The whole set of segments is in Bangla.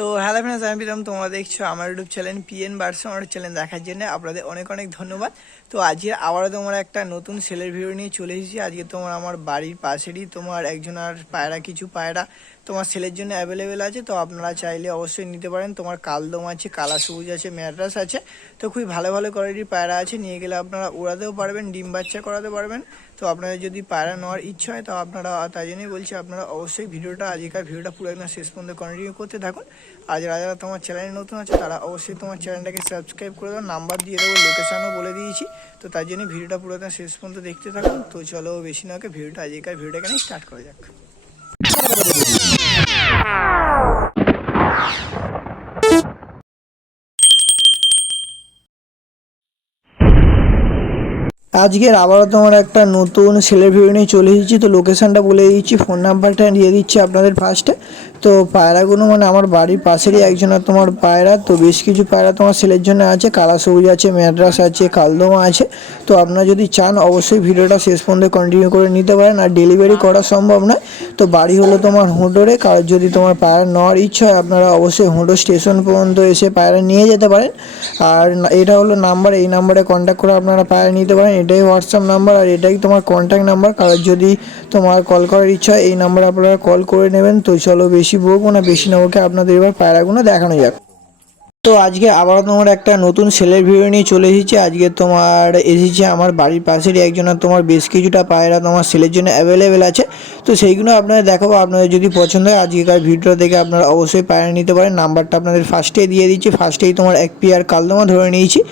তো হ্যালো ফ্রেন্ডস, আমি প্রীতম। তোমরা দেখছো আমার ইউটিউব চ্যানেল পিএন বার্স। আমার চ্যানেল দেখার জন্য আপনাদের অনেক অনেক ধন্যবাদ। তো আজকে আবারও তোমরা একটা নতুন সেলের ভিডিও নিয়ে চলে এসেছি। আজকে তোমার আমার বাড়ির পাশেরই তোমার একজনের পায়রা, কিছু পায়রা তোমার সেলের জন্য অ্যাভেলেবেল আছে। তো আপনারা চাইলে অবশ্যই নিতে পারেন। তোমার কালদম আছে, কালা সবুজ আছে, ম্যাড্রাস আছে। তো খুবই ভালো ভালো কোয়ালিটির পায়রা আছে। নিয়ে গেলে আপনারা উড়াতেও পারবেন, ডিম বাচ্চা করাতে পারবেন। তো আপনাদের যদি পায়রা নেওয়ার ইচ্ছা হয় তো আপনারা, তাই জন্যই বলছি, আপনারা অবশ্যই আজকের ভিডিওটা পুরো একদম শেষ পর্যন্ত কন্টিনিউ করতে থাকুন। আর যারা যারা তোমার চ্যানেলে নতুন আছে তারা অবশ্যই তোমার চ্যানেলটাকে সাবস্ক্রাইব করে দাও। নাম্বার দিয়ে দেবো, লোকেশানও বলে দিয়েছি। তো তার জন্য ভিডিওটা পুরো একদম শেষ পর্যন্ত দেখতে থাকুন। তো চলো বেশি না হোক, আজকের ভিডিওটা এখানে স্টার্ট করা যাক। আজকের আবারও তোমার একটা নতুন সেলের ভিডিও নিয়ে চলে এসেছি। তো লোকেশানটা বলে দিচ্ছি, ফোন নাম্বারটা দিয়ে দিচ্ছি আপনাদের ফার্স্টে। তো পায়রাগুলো আমার বাড়ির পাশেরই একজনের তোমার পায়রা। তো বেশ কিছু পায়রা তোমার সেলের জন্য আছে, কালা সবুজ আছে, ম্যাড্রাস আছে, কালদমা আছে। তো আপনারা যদি চান অবশ্যই ভিডিওটা শেষ পর্যন্ত কন্টিনিউ করে নিতে পারেন। আর ডেলিভারি করা সম্ভব নয়। তো বাড়ি হলো তোমার হুঁটোরে। কারণ যদি তোমার পায়রা নেওয়ার ইচ্ছা হয় আপনারা অবশ্যই হুঁটো স্টেশন পর্যন্ত এসে পায়রা নিয়ে যেতে পারেন। আর এটা হলো নাম্বার, এই নাম্বারে কন্ট্যাক্ট করে আপনারা পায়রা নিতে পারেন। এটাই হোয়াটসঅ্যাপ নাম্বার আর এটাই তোমার কন্ট্যাক্ট নাম্বার। কারণ যদি তোমার কল করার ইচ্ছা হয় এই নাম্বারে আপনারা কল করে নেবেন। তো চলো বেশি বলবো না, বেশি না বকে আপনাদের এবার পায়রাগুলো দেখানো যাক। তো আজকে আবারও তোমার একটা নতুন সেলের ভিডিও নিয়ে চলে এসেছি। আজকে তোমার এসেছে আমার বাড়ির পাশেরই একজনের তোমার বেশ কিছুটা পায়রা তোমার সেলের জন্য অ্যাভেলেবেল আছে। তো সেইগুলো আপনাদের দেখাবো। আপনাদের যদি পছন্দ হয় আজকেকার ভিডিও দেখে আপনারা অবশ্যই পায়রা নিতে পারেন। নাম্বারটা আপনাদের ফার্স্টেই দিয়ে দিচ্ছি। ফার্স্টেই তোমার এক পেয়ার কালদমা ধরে নিয়েছি।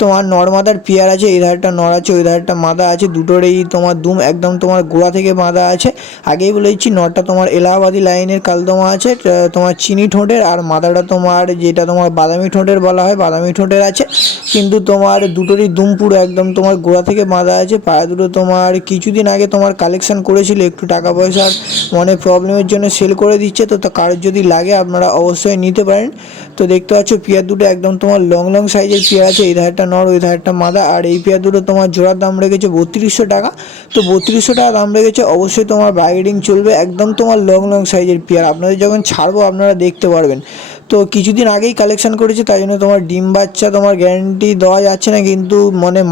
তোমার নর মাদার পেয়ার আছে, এই ধারটা নর আছে, ওই ধারটা মাদা আছে। দুটোরই তোমার দুম একদম তোমার গোড়া থেকে বাঁধা আছে। আগেই বলে দিচ্ছি, নরটা তোমার এলাহাবাদি লাইনের কালদমা আছে, তোমার চিনি ঠোঁটের। আর মাদাটা তোমার যেটা তোমার বাদামি ঠোঁটের বলা হয়, বাদামি ঠোঁটের আছে। কিন্তু তোমার দুটোরই দুম পুরো একদম তোমার গোড়া থেকে বাঁধা আছে। পায়রা দুটো তোমার কিছুদিন আগে তোমার কালেকশন করেছিল, একটু টাকা পয়সার প্রবলেমের জন্য সেল করে দিচ্ছে। তো কারোর যদি লাগে আপনারা অবশ্যই নিতে পারেন। তো দেখতে পাচ্ছ পেয়ার দুটো একদম তোমার লং লং সাইজের পেয়ার আছে। এই ধারটা নর, ওই ধারটা মাদা। আর এই পেয়ার দুটো তোমার জোড়ার দাম রেখেছে 3200 টাকা। তো 3200 টাকা দাম রেখেছে। অবশ্যই তোমার ব্রাইডিং চলবে, একদম তোমার লং লং সাইজের পেয়ার। আপনাদের যখন ছাড়বো আপনারা দেখতে পারবেন। তো কিছুদিন আগেই কালেকশন করেছে, তাই জন্য তোমার ডিম বাচ্চা তোমার গ্যারান্টি দেওয়া যাচ্ছে না। কিন্তু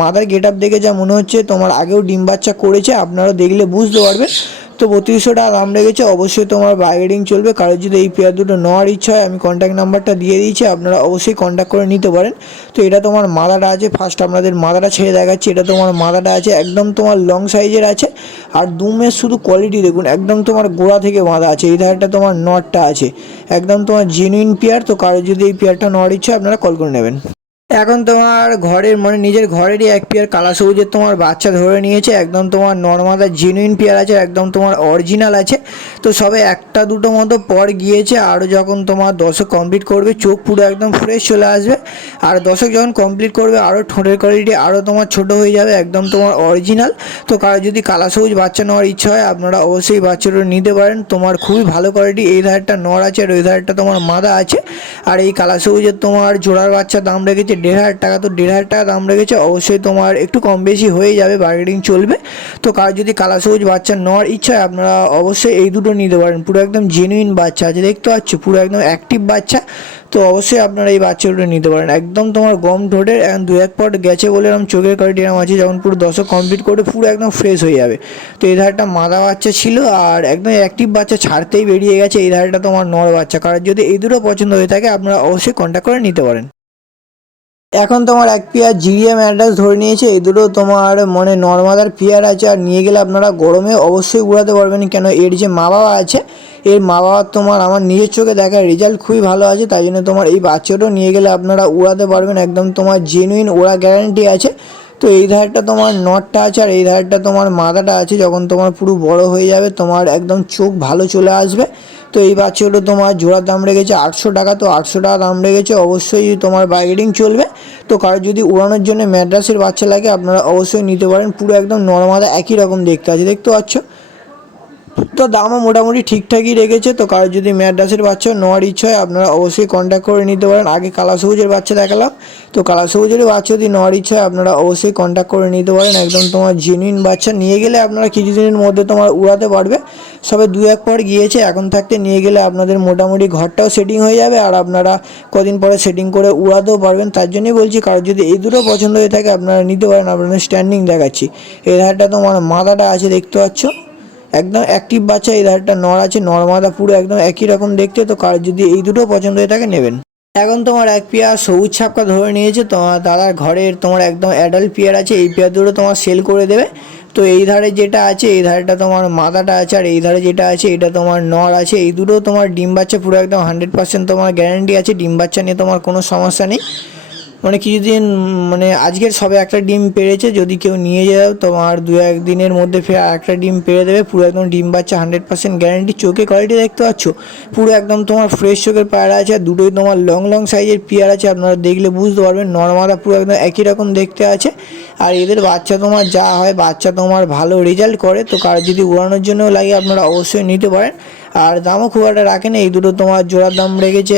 মাদার গেট আপ দেখে যা মনে হচ্ছে তোমার আগেও ডিম বাচ্চা করেছে, আপনারা দেখলে বুঝতে পারবেন। তো 3200 টাকা দাম রেখেছে। অবশ্যই তোমার বার্গেনিং চলবে। কারোর যদি এই পেয়ার দুটো নেওয়ার ইচ্ছা হয় আমি কন্ট্যাক্ট নাম্বারটা দিয়ে দিয়েছি, আপনারা অবশ্যই কন্ট্যাক্ট করে নিতে পারেন। তো এটা তোমার মাদাটা আছে, ফার্স্ট আপনাদের মাদাটা ছেড়ে দেখাচ্ছি। এটা তোমার মাদাটা আছে, একদম তোমার লং সাইজের আছে। আর দুমের শুধু কোয়ালিটি দেখুন, একদম তোমার গোড়া থেকে বাঁধা আছে। এই ধারটা তোমার নটটা আছে, একদম তোমার জেনুইন পেয়ার। তো কারোর যদি এই পেয়ারটা নেওয়ার ইচ্ছা আপনারা কল করে নেবেন। এখন তোমার ঘরের নিজের ঘরেরই এক পেয়ার কালা সবুজের তোমার বাচ্চা ধরে নিয়েছে। একদম তোমার নর্মাদার জেনুইন পেয়ার আছে, একদম তোমার অরিজিনাল আছে। তো সবে একটা দুটো মতো পর গিয়েছে। আরও যখন তোমার দশক কমপ্লিট করবে চোখ পুরো একদম ফ্রেশ চলে আসবে। আর দশক যখন কমপ্লিট করবে আরও ঠোঁটের কোয়ালিটি আরও তোমার ছোট হয়ে যাবে, একদম তোমার অরিজিনাল। তো কারো যদি কালা সবুজ বাচ্চা নেওয়ার ইচ্ছা হয় আপনারা অবশ্যই বাচ্চাটা নিতে পারেন। তোমার খুবই ভালো কোয়ালিটি। এই ধারটা নর আছে আর ওই ধারটা তোমার মাদা আছে। আর এই কালা সবুজের তোমার জোড়ার বাচ্চার দাম রেখেছে 1500 টাকা। তো 1500 টাকা দাম রেখেছে। অবশ্যই তোমার একটু কম বেশি হয়ে যাবে, বার্গেনিং চলবে। তো কার যদি কালা সবুজ বাচ্চা নেওয়ার ইচ্ছা হয় আপনারা অবশ্যই এই দুটো নিতে পারেন। পুরো একদম জেনুইন বাচ্চা আছে, দেখতে পাচ্ছ পুরো একদম অ্যাক্টিভ বাচ্চা। তো অবশ্যই আপনারা এই বাচ্চাগুলো নিতে পারেন। একদম তোমার গম ঠোঁটের, এখন দু এক পট গেছে বলে এরকম চোখের কোয়ালিটি এরকম আছে, যখন পুরো দশক কমপ্লিট করে পুরো একদম ফ্রেশ হয়ে যাবে। তো এই ধারটা মাদা বাচ্চা ছিল আর একদম অ্যাক্টিভ বাচ্চা ছাড়তেই বেরিয়ে গেছে। এই ধারটা তোমার নর বাচ্চা। কারণ যদি এই দুটো পছন্দ হয়ে থাকে আপনারা অবশ্যই কন্ট্যাক্ট করে নিতে পারেন। এখন তোমার এক পেয়ার জিরিয়াম অ্যাড্রেস ধরে নিয়েছে। এই দুটো তোমার নর্মাদার পেয়ার আছে। আর নিয়ে গেলে আপনারা গরমে অবশ্যই উড়াতে পারবেন, কেন এর যে মা বাবা আছে, এর মা বাবার তোমার আমার নিজের চোখে দেখা রেজাল্ট খুবই ভালো আছে। তাই জন্য তোমার এই বাচ্চাটাও নিয়ে গেলে আপনারা উড়াতে পারবেন, একদম তোমার জেনুইন ওড়া গ্যারান্টি আছে। তো এই ধারটা তোমার নটটা আছে আর এই ধারটা তোমার মাদাটা আছে। যখন তোমার পুরো বড় হয়ে যাবে তোমার একদম চোখ ভালো চলে আসবে। তো এই বাচ্চাগুলো তোমার জোড়ার দাম রেখেছে 800 টাকা। তো 800 টাকা দাম রেখেছে। অবশ্যই তোমার বার্গেনিং চলবে। তো কারো যদি উড়ানোর জন্য ম্যাড্রাসের বাচ্চা লাগে আপনারা অবশ্যই নিতে পারেন। পুরো একদম নর্মাল একই রকম দেখতে আছে, দেখতে পাচ্ছ। তো দামও মোটামুটি ঠিকঠাকই রেখেছে। তো কারোর যদি ম্যাড্রাসের বাচ্চা নেওয়ার ইচ্ছা হয় আপনারা অবশ্যই কন্ট্যাক্ট করে নিতে পারেন। আগে কালা সবুজের বাচ্চা দেখালাম, তো কালা সবুজের বাচ্চা যদি নেওয়ার ইচ্ছা হয় আপনারা অবশ্যই কন্ট্যাক্ট করে নিতে পারেন। একদম তোমার জেনুইন বাচ্চা, নিয়ে গেলে আপনারা কিছুদিনের মধ্যে তোমার উড়াতে পারবে। সবে 2-1 পর গিয়েছে, এখন থাকতে নিয়ে গেলে আপনাদের মোটামুটি ঘরটাও সেটিং হয়ে যাবে আর আপনারা কদিন পরে সেটিং করে উড়াতেও পারবেন। তার জন্যই বলছি কারোর যদি এই দুটো পছন্দ হয়ে থাকে আপনারা নিতে পারেন। আপনাদের স্ট্যান্ডিং দেখাচ্ছি, এই ধারটা তোমার মাদাটা আছে দেখতে পাচ্ছ, একদম অ্যাক্টিভ বাচ্চা। এই ধারটা নর আছে, নর মাদা পুরো একদম একই রকম দেখতে। তো কার যদি এই দুটো পছন্দ হয়ে থাকে নেবেন। এখন তোমার এক পেয়ার সবুজ ছাপকা ধরে নিয়েছে তোমার দাদার ঘরের, তোমার একদম অ্যাডাল্ট পেয়ার আছে। এই পেয়ার দুটো তোমার সেল করে দেবে। তো এই ধারে যেটা আছে এই ধারেটা তোমার মাদাটা আছে, আর এই ধারে যেটা আছে এটা তোমার নর আছে। এই দুটো তোমার ডিম বাচ্চা পুরো একদম 100% তোমার গ্যারান্টি আছে। ডিম বাচ্চা নিয়ে তোমার কোনো সমস্যা নেই। মানে কিছুদিন মানে আজকের সবে একটা ডিম পেড়েছে, যদি কেউ নিয়ে যাও তোমার 2-1 দিনের মধ্যে ফের একটা ডিম পেড়ে দেবে। পুরো একদম ডিম বাচ্চা 100% গ্যারান্টি। চোখে কোয়ালিটি দেখতে পাচ্ছ, পুরো একদম তোমার ফ্রেশ চোখের পায়রা আছে। আর দুটোই তোমার লং লং সাইজের পেয়ার আছে, আপনারা দেখলে বুঝতে পারবেন। নর্মাদা পুরো একদম একই রকম দেখতে আছে। আর এদের বাচ্চা তোমার যা হয়, বাচ্চা তোমার ভালো রেজাল্ট করে। তো কার যদি উড়ানোর জন্য লাগে আপনারা অবশ্যই নিতে পারেন। আর দামও খুব একটা রাখে না। এই দুটো তোমার জোড়ার দাম রেখেছে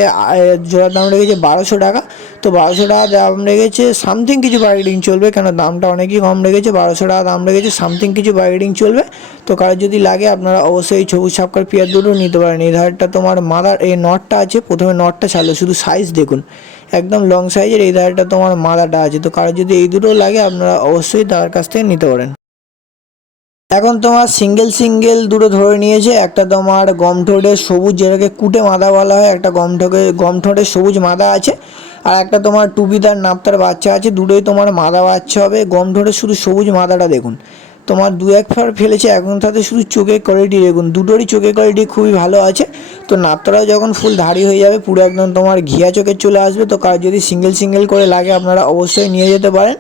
1200 টাকা। তো 1200 টাকা দাম রেখেছে, সামথিং কিছু বার্গেনিং চলবে, কেন দামটা অনেকই কম রেখেছে। 1200 টাকা দাম রেখেছে, সামথিং কিছু বার্গেনিং চলবে। তো কারোর যদি লাগে আপনারা অবশ্যই সবুজ ছাপকার পেয়ার দুটো নিতে পারেন। এই ধারটা তোমার মাদার, এই নটটা আছে, প্রথমে নটটা ছাড়লো, শুধু সাইজ দেখুন একদম লং সাইজের। এই ধারটা তোমার মাদারটা আছে। তো কারোর যদি এই দুটো লাগে আপনারা অবশ্যই তার কাছ থেকে নিতে পারেন। এখন তোমার সিঙ্গেল দুটো ধরে নিয়েছে। একটা তোমার গমঠোঁটের সবুজ, যেটাকে কুটে মাদা বলা হয়, একটা গমঠোঁটের সবুজ মাদা আছে। আর একটা তোমার টুপিদার নাপতার বাচ্চা আছে। দুটোই তোমার মাদা বাচ্চা হবে। গমঠোঁটের শুধু সবুজ মাদাটা দেখুন, তোমার 2-1 ফার ফেলেছে। এখন তাতে শুধু চোখের কোয়ালিটি দেখুন, দুটোরই চোখের কোয়ালিটি খুবই ভালো আছে। তো নাপতারাও যখন ফুল ধাড়ি হয়ে যাবে পুরো একদম তোমার ঘিয়া চোখের চলে আসবে। তো কার যদি সিঙ্গেল করে লাগে আপনারা অবশ্যই নিয়ে যেতে পারেন।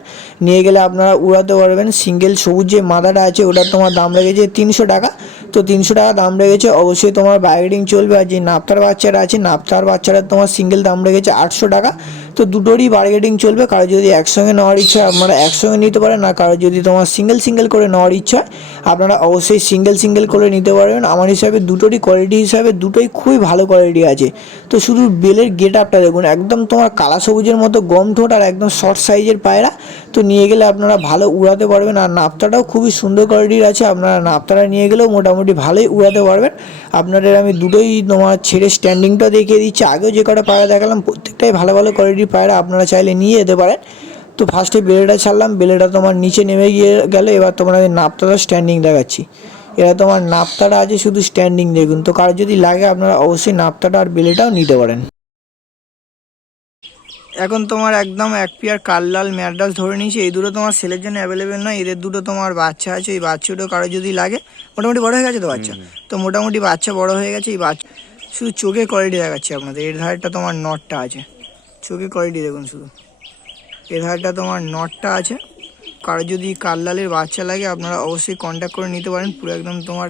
নিয়ে গেলে আপনারা উড়াতে পারবেন। সিঙ্গেল সবুজ যে মাদাটা আছে ওটার তোমার দাম রেখেছে 300 টাকা। তো 300 টাকা দাম রেখেছে, অবশ্যই তোমার বার্গেনিং চলবে। আর যে নাপতার বাচ্চাটা আছে, নাপতার বাচ্চাটা তোমার সিঙ্গেল দাম রেখেছে 800 টাকা। তো দুটোরই বার্গেনিং চলবে। কারো যদি একসঙ্গে নেওয়ার ইচ্ছা আপনারা একসঙ্গে নিতে পারেন। আর কারো যদি তোমার সিঙ্গেল করে নেওয়ার ইচ্ছা আপনারা অবশ্যই সিঙ্গেল করে নিতে পারবেন। আমার হিসাবে দুটোরই কোয়ালিটি হিসাবে দুটোই খুবই ভালো কোয়ালিটি আছে। তো শুধু বেলের গেট আপটা দেখুন, একদম তোমার কালা সবুজের মতো গম ঠোঁট আর একদম শর্ট সাইজের পায়রা। তো নিয়ে গেলে আপনারা ভালো উড়াতে পারবেন। আর নাপতাটাও খুবই সুন্দর কোয়ালিটির আছে, আপনারা নাপতাটা নিয়ে গেলেও মোটামুটি ভালোই উড়াতে পারবেন। আপনাদের আমি দুটোই তোমার ছেড়ে স্ট্যান্ডিংটা দেখিয়ে দিচ্ছি। আগেও যে কটা পায়রা দেখালাম প্রত্যেকটাই ভালো কোয়ালিটির পায়রা, আপনারা চাইলে নিয়ে যেতে পারেন। তো ফার্স্টে বেলেটা ছাড়লাম, বেলেটা তোমার নিচে নেমে গিয়ে গেলে। এবার তোমাদের নাপতাটা স্ট্যান্ডিং দেখাচ্ছি। এরা তোমার নাপতাটা আছে, শুধু স্ট্যান্ডিং দেখুন। তো কারো যদি লাগে আপনারা অবশ্যই নাপতাটা আর বেলেটাও নিতে পারেন। এখন তোমার একদম এক পেয়ার কাললাল ম্যাড্রাস ধরে নিয়েছি। এই দুটো তোমার সেলের জন্য অ্যাভেলেবেল নয়। এদের দুটো তোমার বাচ্চা আছে, এই বাচ্চাটাও কারো যদি লাগে, মোটামুটি বড় হয়ে গেছে তো বাচ্চা। তো মোটামুটি বাচ্চা বড় হয়ে গেছে। এই বাচ্চা শুধু চোখের কোয়ালিটি দেখাচ্ছি আপনাদের। এর ধারটা তোমার নটটা আছে, চোখের কোয়ালিটি দেখুন শুধু। এর ধারটা তোমার নটটা আছে। কারো যদি কাললালের বাচ্চা লাগে আপনারা অবশ্যই কন্ট্যাক্ট করে নিতে পারেন। পুরো একদম তোমার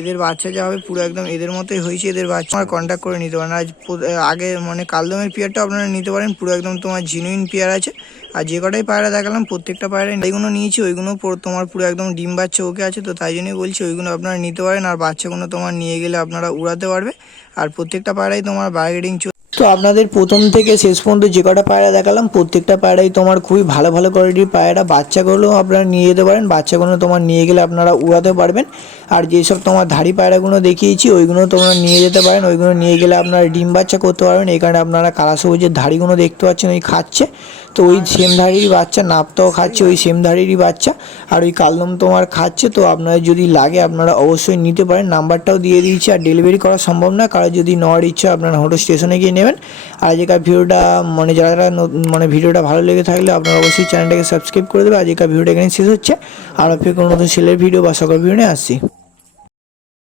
এদের বাচ্চা যা হবে পুরো একদম এদের মতোই হয়েছে এদের বাচ্চা। আমার কন্ট্যাক্ট করে নিতে পারেন। আর আগে মানে কালদমের পেয়ারটা আপনারা নিতে পারেন, পুরো একদম তোমার জেনুইন পেয়ার আছে। আর যে কটাই পায়রা দেখালাম প্রত্যেকটা পায়রাই এইগুলো নিয়েছি, ওইগুলো তোমার পুরো একদম ডিম বাচ্চা ওকে আছে। তো তাই জন্যই বলছি ওইগুলো আপনারা নিতে পারেন। আর বাচ্চাগুলো তোমার নিয়ে গেলে আপনারা উড়াতে পারবে। আর প্রত্যেকটা পায়রাই তোমার বার্গেনিং। তো আপনাদের প্রথম থেকে শেষ পর্যন্ত যে কটা পায়রা দেখালাম প্রত্যেকটা পায়রাই তোমার খুবই ভালো কোয়ালিটির পায়রা। বাচ্চাগুলো আপনারা নিয়ে যেতে পারেন, বাচ্চাগুলো তোমার নিয়ে গেলে আপনারা উড়াতে পারবেন। আর যেসব তোমার ধাড়ি পায়রাগুলো দেখিয়েছি ওইগুলো তোমরা নিয়ে যেতে পারেন। ওইগুলো নিয়ে গেলে আপনারা ডিম বাচ্চা করতে পারবেন। এখানে আপনারা কালা সবুজের ধাড়িগুলো দেখতে পাচ্ছেন, ওই খাচ্ছে। তো ওই সেম ধাড়িরই বাচ্চা, নাপতাও খাচ্ছে ওই সেম ধাড়িরই বাচ্চা। আর ওই কালদম তোমার খাচ্ছে। তো আপনারা যদি লাগে আপনারা অবশ্যই নিতে পারেন। নাম্বারটাও দিয়ে দিয়েছি। আর ডেলিভারি করা সম্ভব না, কারো যদি নেওয়ার ইচ্ছা আপনারা হোটো স্টেশনে গিয়ে নেবেন। আর আজকের ভিডিওটা মানে যারা মানে ভিডিওটা ভালো লেগে থাকলে আপনারা অবশ্যই চ্যানেলটাকে সাবস্ক্রাইব করে দেবে। আজকের ভিডিওটা এখানে শেষ হচ্ছে। আর ফের কোনো নতুন সেলের ভিডিও বা সকল ভিডিও নিয়ে আসছি।